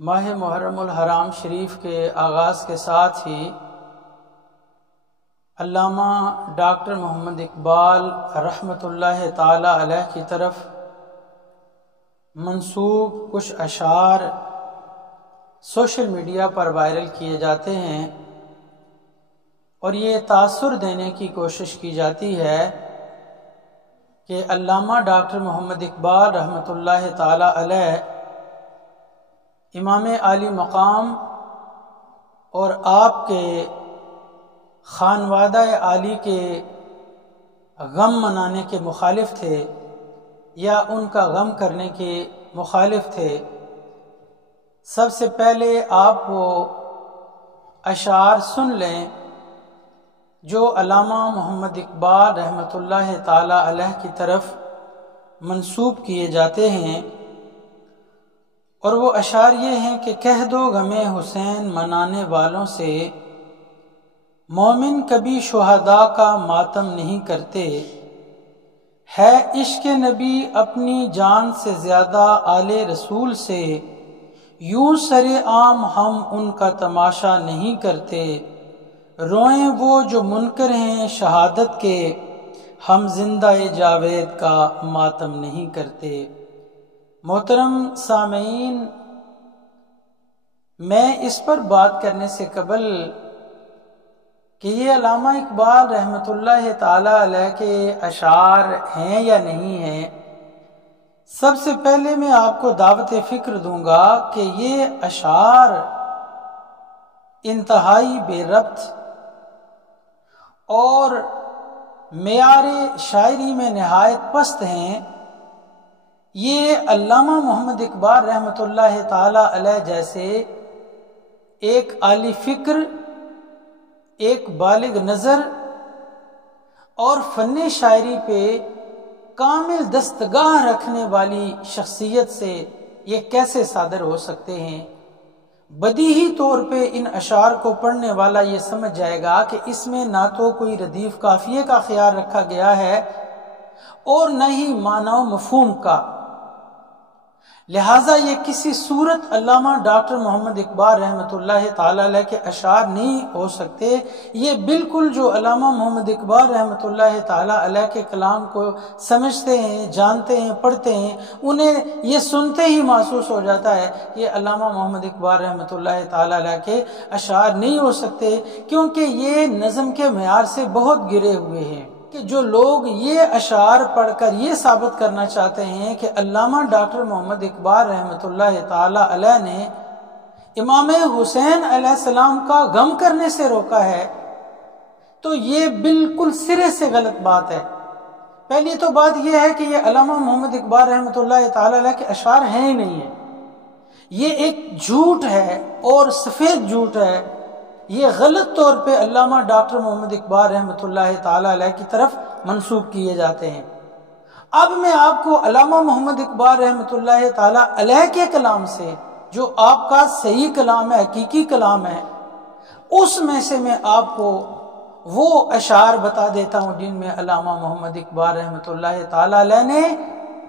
ماہ محرم الحرام شریف کے آغاز کے ساتھ ہی علامہ ڈاکٹر محمد اقبال رحمۃ اللہ تعالی علیہ کی طرف منسوب کچھ اشعار سوشل میڈیا پر وائرل کیے جاتے ہیں اور یہ تاثر دینے کی کوشش کی جاتی ہے کہ علامہ ڈاکٹر محمد اقبال رحمۃ اللہ تعالی علیہ امام عالی مقام اور آپ کے خانوادہ عالی کے غم منانے کے مخالف تھے یا ان کا غم کرنے کے مخالف تھے۔ سب سے پہلے آپ وہ اشعار سن لیں جو علامہ محمد اقبال رحمۃ اللہ تعالی علیہ کی طرف منسوب کیے جاتے ہیں، اور وہ اشعار یہ ہیں کہ کہہ دو غم حسین منانے والوں سے، مومن کبھی شہداء کا ماتم نہیں کرتے، ہے عشق نبی اپنی جان سے زیادہ آل رسول سے، یوں سر عام ہم ان کا تماشا نہیں کرتے، روئیں وہ جو منکر ہیں شہادت کے، ہم زندہ جاوید کا ماتم نہیں کرتے۔ محترم سامعین، میں اس پر بات کرنے سے قبل کہ یہ علامہ اقبال رحمۃ اللہ تعالی علیہ کے اشعار ہیں یا نہیں ہیں، سب سے پہلے میں آپ کو دعوت فکر دوں گا کہ یہ اشعار انتہائی بے ربط اور معیار شاعری میں نہایت پست ہیں۔ یہ علامہ محمد اقبال رحمۃ اللہ تعالی علیہ جیسے ایک عالی فکر، ایک بالغ نظر اور فن شاعری پہ کامل دستگاہ رکھنے والی شخصیت سے یہ کیسے صادر ہو سکتے ہیں؟ بدیہی طور پہ ان اشعار کو پڑھنے والا یہ سمجھ جائے گا کہ اس میں نہ تو کوئی ردیف قافیے کا خیال رکھا گیا ہے اور نہ ہی معنی و مفہوم کا، لہٰذا یہ کسی صورت علامہ ڈاکٹر محمد اقبال رحمۃ اللہ تعالی علیہ کے اشعار نہیں ہو سکتے۔ یہ بالکل جو علامہ محمد اقبال رحمۃ اللہ تعالی علیہ کے کلام کو سمجھتے ہیں، جانتے ہیں، پڑھتے ہیں، انہیں یہ سنتے ہی محسوس ہو جاتا ہے کہ یہ علامہ محمد اقبال رحمۃ اللہ تعالی علیہ کے اشعار نہیں ہو سکتے، کیونکہ یہ نظم کے معیار سے بہت گرے ہوئے ہیں۔ کہ جو لوگ یہ اشعار پڑھ کر یہ ثابت کرنا چاہتے ہیں کہ علامہ ڈاکٹر محمد اقبال رحمۃ اللہ تعالی علیہ نے امام حسین علیہ السلام کا غم کرنے سے روکا ہے، تو یہ بالکل سرے سے غلط بات ہے۔ پہلی تو بات یہ ہے کہ یہ علامہ محمد اقبال رحمۃ اللہ تعالی علیہ کے اشعار ہیں ہی نہیں ہیں، یہ ایک جھوٹ ہے اور سفید جھوٹ ہے۔ یہ غلط طور پہ علامہ ڈاکٹر محمد اقبال رحمۃ اللہ تعالی علیہ کی طرف منسوب کیے جاتے ہیں۔ اب میں آپ کو علامہ محمد اقبال رحمۃ اللہ تعالی علیہ کے کلام سے، جو آپ کا صحیح کلام ہے، حقیقی کلام ہے، اس میں سے میں آپ کو وہ اشعار بتا دیتا ہوں جن میں علامہ محمد اقبال رحمۃ اللہ تعالی علیہ نے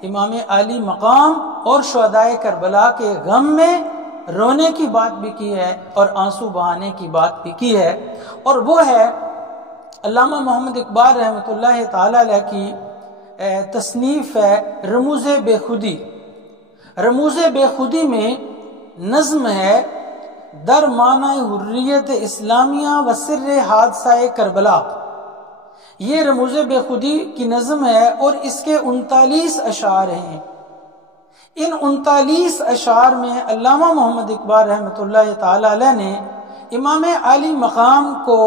امام عالی مقام اور شہدائے کربلا کے غم میں رونے کی بات بھی کی ہے اور آنسو بہانے کی بات بھی کی ہے، اور وہ ہے علامہ محمد اقبال رحمۃ اللہ تعالی علیہ کی تصنیف ہے رموز بے خودی۔ رموز بے خودی میں نظم ہے در معنی حریت اسلامیہ و سر حادثہ کربلا۔ یہ رموز بے خودی کی نظم ہے اور اس کے 39 اشعار ہیں۔ ان 39 اشعار میں علامہ محمد اقبال رحمۃ اللہ تعالی علیہ نے امام عالی مقام کو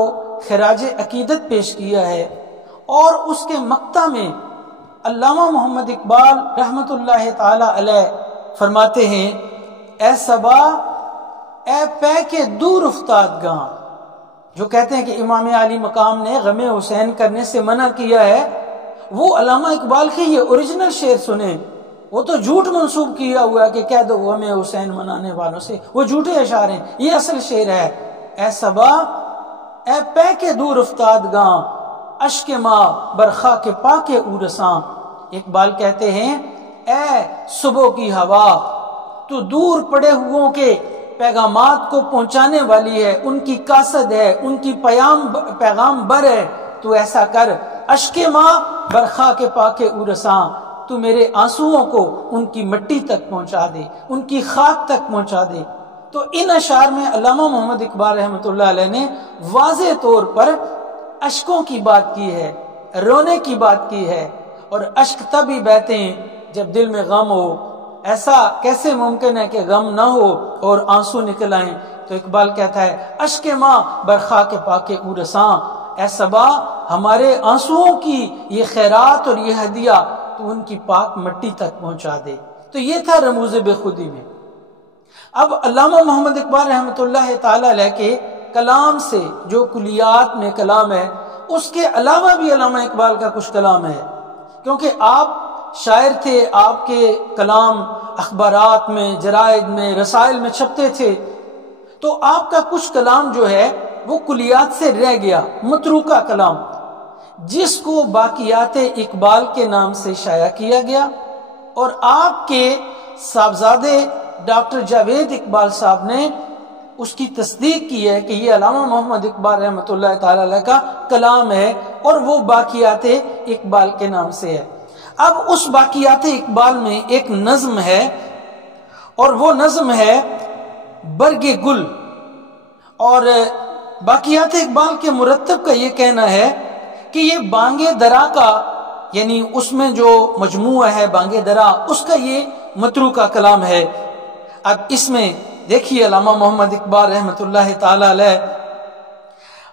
خراج عقیدت پیش کیا ہے، اور اس کے مقطع میں علامہ محمد اقبال رحمۃ اللہ تعالی علیہ فرماتے ہیں، اے صبا اے پے کے دور افتاد گاں۔ جو کہتے ہیں کہ امام عالی مقام نے غم حسین کرنے سے منع کیا ہے، وہ علامہ اقبال کے یہ اوریجنل شعر سنیں، وہ تو جھوٹ منسوب کیا ہوا ہے کہ کہہ دو غم حسین منانے والوں سے، وہ جھوٹے اشعار ہیں۔ یہ اصل شعر ہے، اے صبا اے پے کے دور افتاد گاں، اشک ماں برخا کے پا کے اورساں۔ اقبال کہتے ہیں، اے صبح کی ہوا تو دور پڑے ہوئوں کے پیغامات کو پہنچانے والی ہے، ان کی قاصد ہے، ان کی پیغام بر ہے، تو ایسا کر اشک ماں برخا کے پاکے ارساں، تو میرے آنسوؤں کو ان کی مٹی تک پہنچا دے، ان کی خاک تک پہنچا دے۔ تو ان اشعار میں علامہ محمد اقبال رحمۃ اللہ علیہ نے واضح طور پر اشکوں کی بات کی ہے، رونے کی بات کی ہے، اور اشک تب ہی بہتے ہیں جب دل میں غم ہو۔ ایسا کیسے ممکن ہے کہ غم نہ ہو اور آنسو نکل آئیں؟ تو اقبال کہتا ہے اشک ماں برخا کے پاکے ارساں، اے صبا ہمارے آنسوؤں کی یہ خیرات اور یہ ہدیہ تو ان کی پاک مٹی تک پہنچا دے۔ تو یہ تھا رموز بے خودی میں۔ اب علامہ محمد اقبال رحمۃ اللہ تعالی علیہ کے کلام سے جو کلیات میں کلام ہے، اس کے علاوہ بھی علامہ اقبال کا کچھ کلام ہے، کیونکہ آپ شاعر تھے، آپ کے کلام اخبارات میں، جرائد میں، رسائل میں چھپتے تھے، تو آپ کا کچھ کلام جو ہے وہ کلیات سے رہ گیا، متروکہ کلام، جس کو باقیات اقبال کے نام سے شائع کیا گیا، اور آپ کے صاحبزادے ڈاکٹر جاوید اقبال صاحب نے اس کی تصدیق کی ہے کہ یہ علامہ محمد اقبال رحمۃ اللہ تعالی علیہ کا کلام ہے، اور وہ باقیات اقبال کے نام سے ہے۔ اب اس باقیات اقبال میں ایک نظم ہے، اور وہ نظم ہے برگ گل، اور باقیات اقبال کے مرتب کا یہ کہنا ہے کہ یہ بانگ درا کا، یعنی اس میں جو مجموعہ ہے بانگ درا، اس کا یہ متروکہ کلام ہے۔ اب اس میں دیکھیے علامہ محمد اقبال رحمۃ اللہ تعالی علیہ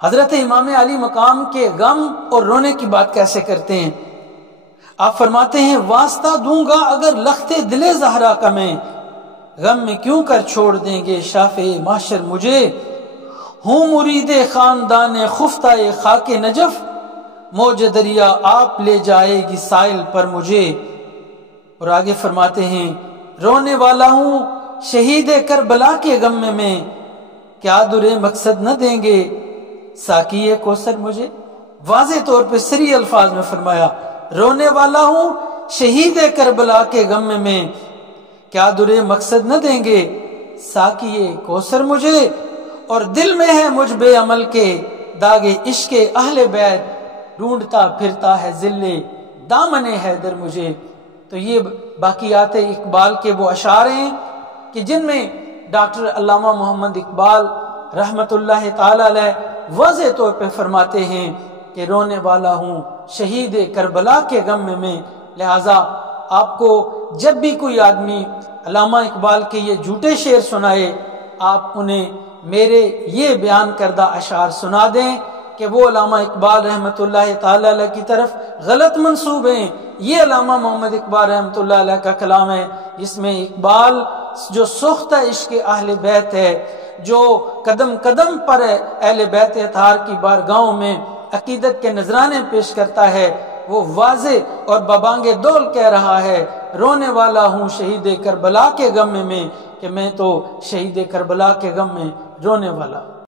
حضرت امام علی مقام کے غم اور رونے کی بات کیسے کرتے ہیں۔ آپ فرماتے ہیں واسطہ دوں گا اگر لخت دل زہرا کا میں، غم میں کیوں کر چھوڑ دیں گے شافع محشر مجھے، ہوں مرید خاندان خفتہ خاک نجف، موج دریا آپ لے جائے گی سائل پر مجھے۔ اور آگے فرماتے ہیں رونے والا ہوں شہید کربلا کے غم میں، کیا درے مقصد نہ دیں گے ساقی کوثر مجھے۔ واضح طور پہ صریح الفاظ میں فرمایا رونے والا ہوں شہید کربلا کے غم میں، کیا درے مقصد نہ دیں گے ساقی کوثر مجھے، اور دل میں ہے مجھ بے عمل کے داغ عشق اہل بیت، ڈھونڈتا پھرتا ہے ذل دامن حیدر مجھے۔ تو یہ باقیات اقبال کے وہ اشعار ہیں کہ جن میں ڈاکٹر علامہ محمد اقبال رحمۃ اللہ تعالی علیہ واضح طور پہ فرماتے ہیں کہ رونے والا ہوں شہید کربلا کے غم میں۔ لہٰذا آپ کو جب بھی کوئی آدمی علامہ اقبال کے یہ جھوٹے شعر سنائے، آپ انہیں میرے یہ بیان کردہ اشعار سنا دیں کہ وہ علامہ اقبال رحمۃ اللہ تعالی علیہ کی طرف غلط منسوب ہیں۔ یہ علامہ محمد اقبال رحمۃ اللہ علیہ کا کلام ہے، جس میں اقبال جو سوختہ عشق اہل بیت ہے، جو قدم قدم پر اہل بیت اطہار کی بارگاہوں میں عقیدت کے نذرانے پیش کرتا ہے، وہ واضح اور ببانگ دول کہہ رہا ہے رونے والا ہوں شہید کربلا کے غم میں، کہ میں تو شہید کربلا کے غم میں رونے والا۔